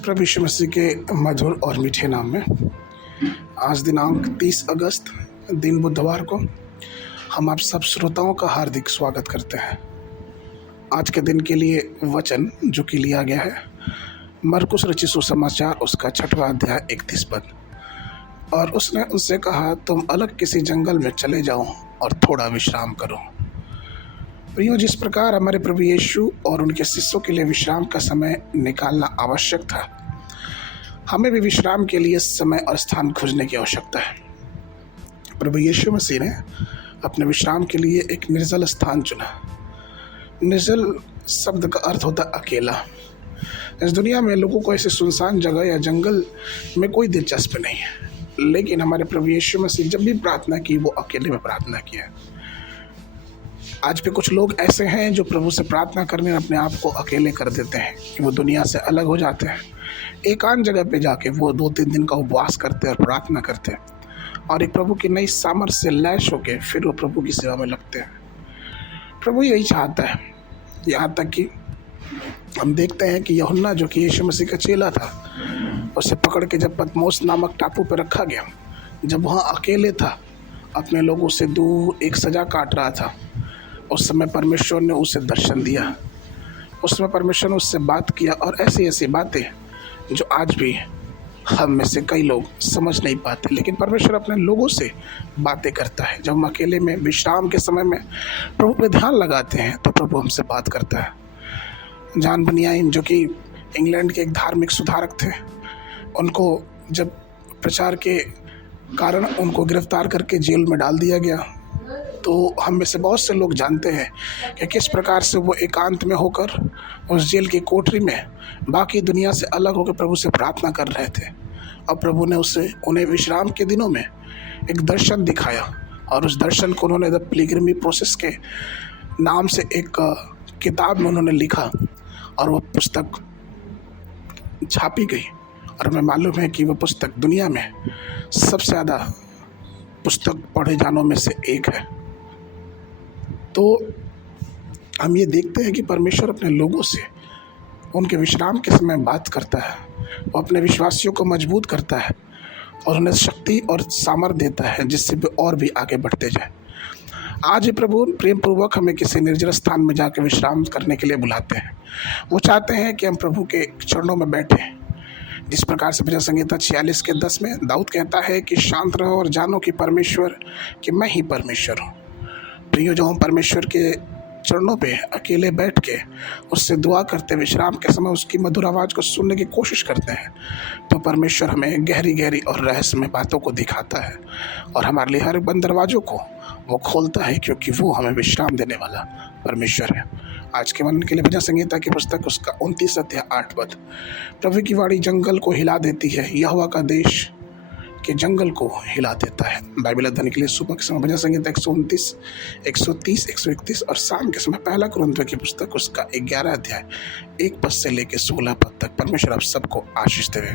प्रभु यीशु मसीह के मधुर और मीठे नाम में आज दिनांक 30 अगस्त दिन बुधवार को हम आप सब श्रोताओं का हार्दिक स्वागत करते हैं। आज के दिन के लिए वचन जो कि लिया गया है मरकुस रचित सुसमाचार उसका 6वां अध्याय 31 पद। और उसने उनसे कहा, तुम अलग किसी जंगल में चले जाओ और थोड़ा विश्राम करो। प्रियो, जिस प्रकार हमारे प्रभु यीशु और उनके शिष्यों के लिए विश्राम का समय निकालना आवश्यक था, हमें भी विश्राम के लिए समय और स्थान खोजने की आवश्यकता है। प्रभु यीशु मसीह ने अपने विश्राम के लिए एक निर्जल स्थान चुना। निर्जल शब्द का अर्थ होता है अकेला। इस दुनिया में लोगों को ऐसे सुनसान जगह या जंगल में कोई दिलचस्पी नहीं है, लेकिन हमारे प्रभु यीशु मसीह जब भी प्रार्थना की वो अकेले में प्रार्थना किया। आज भी कुछ लोग ऐसे हैं जो प्रभु से प्रार्थना करने अपने आप को अकेले कर देते हैं कि वो दुनिया से अलग हो जाते हैं। एकांत जगह पे जाके वो 2-3 दिन का उपवास करते हैं और प्रार्थना करते हैं और एक प्रभु की नई सामर्थ से लैस होके फिर वो प्रभु की सेवा में लगते हैं। प्रभु यही चाहता है। यहाँ तक कि हम देखते हैं कि यूहन्ना जो कि यीशु मसीह का चेला था, उसे पकड़ के जब पतमोस नामक टापू पर रखा गया, जब वहाँ अकेले था, अपने लोगों से दूर एक सजा काट रहा था, उस समय परमेश्वर ने उसे दर्शन दिया। उस समय परमेश्वर ने उससे बात किया और ऐसी ऐसी बातें जो आज भी हम में से कई लोग समझ नहीं पाते, लेकिन परमेश्वर अपने लोगों से बातें करता है। जब हम अकेले में विश्राम के समय में प्रभु पे ध्यान लगाते हैं तो प्रभु हमसे बात करता है। जॉन बनियाइन जो कि इंग्लैंड के एक धार्मिक सुधारक थे, उनको जब प्रचार के कारण उनको गिरफ्तार करके जेल में डाल दिया गया, तो हम में से बहुत से लोग जानते हैं कि किस प्रकार से वो एकांत में होकर उस जेल की कोठरी में बाकी दुनिया से अलग होकर प्रभु से प्रार्थना कर रहे थे। और प्रभु ने उन्हें विश्राम के दिनों में एक दर्शन दिखाया और उस दर्शन को उन्होंने द पिलग्रिमी प्रोसेस के नाम से एक किताब में उन्होंने लिखा और वो पुस्तक छापी गई। और हमें मालूम है कि वो पुस्तक दुनिया में सबसे ज़्यादा पुस्तक पढ़े जानों में से एक है। तो हम ये देखते हैं कि परमेश्वर अपने लोगों से उनके विश्राम के समय बात करता है। वो अपने विश्वासियों को मजबूत करता है और उन्हें शक्ति और सामर्थ देता है जिससे वे और भी आगे बढ़ते जाए। आज ही प्रभु प्रेम पूर्वक हमें किसी निर्जल स्थान में जाकर विश्राम करने के लिए बुलाते हैं। वो चाहते हैं कि हम प्रभु के चरणों में बैठें। जिस प्रकार से भजन संहिता 46 के 10 में दाऊद कहता है कि शांत रहो और जानो कि परमेश्वर कि मैं ही परमेश्वर हूँ। प्रियो, जो हम परमेश्वर के चरणों पे अकेले बैठ के उससे दुआ करते विश्राम के समय उसकी मधुर आवाज़ को सुनने की कोशिश करते हैं, तो परमेश्वर हमें गहरी गहरी और रहस्यमय बातों को दिखाता है और हमारे लिए हर बंद दरवाज़ों को वो खोलता है, क्योंकि वो हमें विश्राम देने वाला परमेश्वर है। आज के मन के लिए भजन संहिता की पुस्तक उसका 29 अध्याय 8 पद। प्रभु की वाणी जंगल को हिला देती है, यहोवा का देश के जंगल को हिला देता है। बाइबल अध्ययन के लिए सुबह के समय भजन संहिता 129, 130, 131 और शाम के समय पहला कुरिन्थियों की पुस्तक उसका 11 अध्याय 1 पद से लेकर 16 पद तक। परमेश्वर आप सबको आशीष देवे।